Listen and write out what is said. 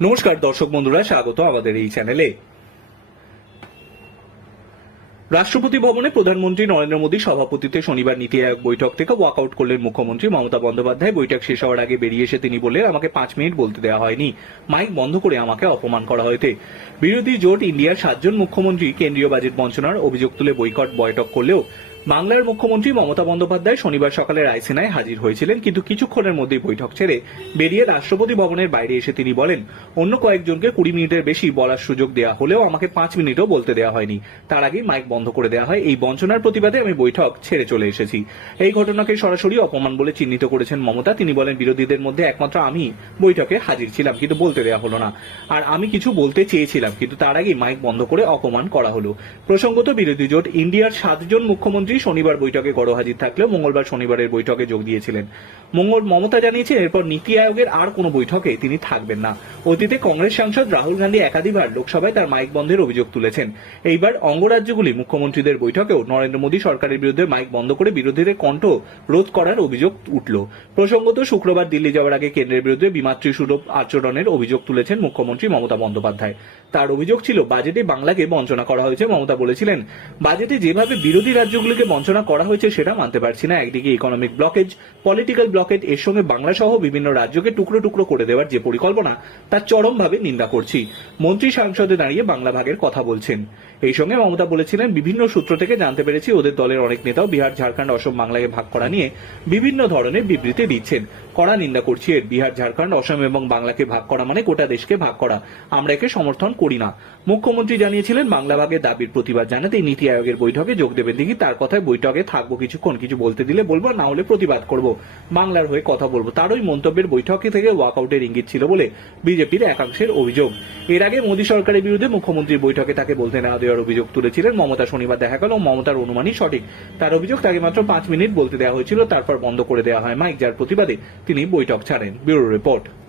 নমস্কার, দর্শক বন্ধুরা, স্বাগত আমাদের এই চ্যানেলে। রাষ্ট্রপতি ভবনে প্রধানমন্ত্রী নরেন্দ্র মোদী সভাপতিত্বে শনিবার নীতি আয়োগ বৈঠক থেকে ওয়াকআউট করলেন মুখ্যমন্ত্রী মমতা বন্দ্যোপাধ্যায়। বৈঠক শেষ হওয়ার আগে বেরিয়ে এসে তিনি বললেন, আমাকে পাঁচ মিনিট বলতে দেওয়া হয়নি। মাইক বন্ধ করে আমাকে অপমান করা হয়েছে। বিরোধী জোট ইন্ডিয়ার সাতজন মুখ্যমন্ত্রী কেন্দ্রীয় বাজেট বঞ্চনার অভিযোগ তুলে বৈকট বৈঠক করলেও বাংলার মুখ্যমন্ত্রী মমতা বন্দ্যোপাধ্যায় শনিবার সকালে রায়সেনায় হাজির হয়েছিলেন, কিন্তু কিছুক্ষণের মধ্যেই বৈঠক ছেড়ে বেরিয়ে রাষ্ট্রপতি ভবনের বাইরে এসে তিনি বলেন, অন্য কয়েকজনকে কুড়ি মিনিটের বেশি বলার সুযোগ দেওয়া হলেও আমাকে পাঁচ মিনিটও বলতে দেওয়া হয়নি। তার আগেই মাইক বন্ধ করে দেওয়া হয়। এই বঞ্চনার প্রতিবাদে আমি বৈঠক ছেড়ে চলে এসেছি। এই ঘটনাকে সরাসরি অপমান বলে চিহ্নিত করেছেন মমতা। তিনি বলেন, বিরোধীদের মধ্যে একমাত্র আমি বৈঠকে হাজির ছিলাম, কিন্তু বলতে দেওয়া হলো না। আর আমি কিছু বলতে চেয়েছিলাম, কিন্তু তার আগেই মাইক বন্ধ করে অপমান করা হলো। প্রসঙ্গত বিরোধী জোট ইন্ডিয়ার সাতজন মুখ্যমন্ত্রী শনিবার বৈঠকে গড় হাজির থাকলেও মঙ্গলবার শনিবারের বৈঠকে যোগ দিয়েছিলেন। মঙ্গল মমতা জানিয়েছেন, এরপর নীতি আয়োগের আর কোনো বৈঠকে তিনি থাকবেন না। অতীতে কংগ্রেস সাংসদ রাহুল গান্ধী একাধিকবার লোকসভায় তার মাইক বন্ধের অভিযোগ তুলেছেন। এইবার অঙ্গরাজ্যগুলি মুখ্যমন্ত্রীদের বৈঠকেও নরেন্দ্র মোদী সরকারের বিরুদ্ধে মাইক বন্ধ করে বিরোধীদের কণ্ঠ রোধ করার অভিযোগ উঠল। প্রসঙ্গত, শুক্রবার দিল্লি যাওয়ার আগে কেন্দ্রের বিরুদ্ধে বিমাতৃ সুলভ আচরণের অভিযোগ তুলেছেন মুখ্যমন্ত্রী মমতা বন্দ্যোপাধ্যায়। তার অভিযোগ ছিল, বাজেটে বাংলাকে বঞ্চনা করা হয়েছে। মমতা বলেছিলেন, বাজেটে যেভাবে বিরোধী রাজ্যগুলিকে বঞ্চনা করা হয়েছে সেটা মানতে পারছি না। একদিকে ইকোনমিক ব্লকেজ পলিটিক্যাল ব্লকেজ এর সঙ্গে বাংলা সহ বিভিন্ন রাজ্যকে টুকরো টুকরো করে দেওয়ার যে পরিকল্পনা তার চরমভাবে নিন্দা করছি। মন্ত্রী সংসদে দাঁড়িয়ে বাংলা ভাগের কথা বলছেন। এই সঙ্গে মমতা বলেছিলেন, বিভিন্ন সূত্র থেকে জানতে পেরেছি, ওদের দলের অনেক নেতাও বিহার, ঝাড়খণ্ড, অসম বাংলাকে ভাগ করা নিয়ে বিভিন্ন ধরনের বিবৃতি দিচ্ছেন। কড়া নিন্দা করছি এর। বিহার, ঝাড়খণ্ড, অসম এবং বাংলাকে ভাগ করা মানে গোটা দেশকে ভাগ করা। আমরা একে সমর্থন করি না। মুখ্যমন্ত্রী জানিয়েছিলেন, বাংলা ভাগের দাবির প্রতিবাদ জানাতে নীতি আয়োগের বৈঠকে যোগ দেবেন দেখি তার কথায় বৈঠকে থাকব কিছুক্ষণ, কিছু বলতে দিলে বলব, না হলে প্রতিবাদ করব। বাংলার হয়ে কথা বলব। তার ওই মন্তব্যের বৈঠকে থেকে ওয়াকআউটের ইঙ্গিত ছিল বলে বিজেপির একাংশের অভিযোগ। এর আগে মোদী সরকারের বিরুদ্ধে মুখ্যমন্ত্রীর বৈঠকে তাকে বলতে না দেওয়ার অভিযোগ তুলেছিলেন মমতা, শনিবার দেখা গেল, মমতার অনুমানই সঠিক। তার অভিযোগ তাকে মাত্র পাঁচ মিনিট বলতে দেওয়া হয়েছিল, তারপর বন্ধ করে দেওয়া হয় মাইক, যার প্রতিবাদে তিনি বৈঠক ছাড়েন। Bureau report.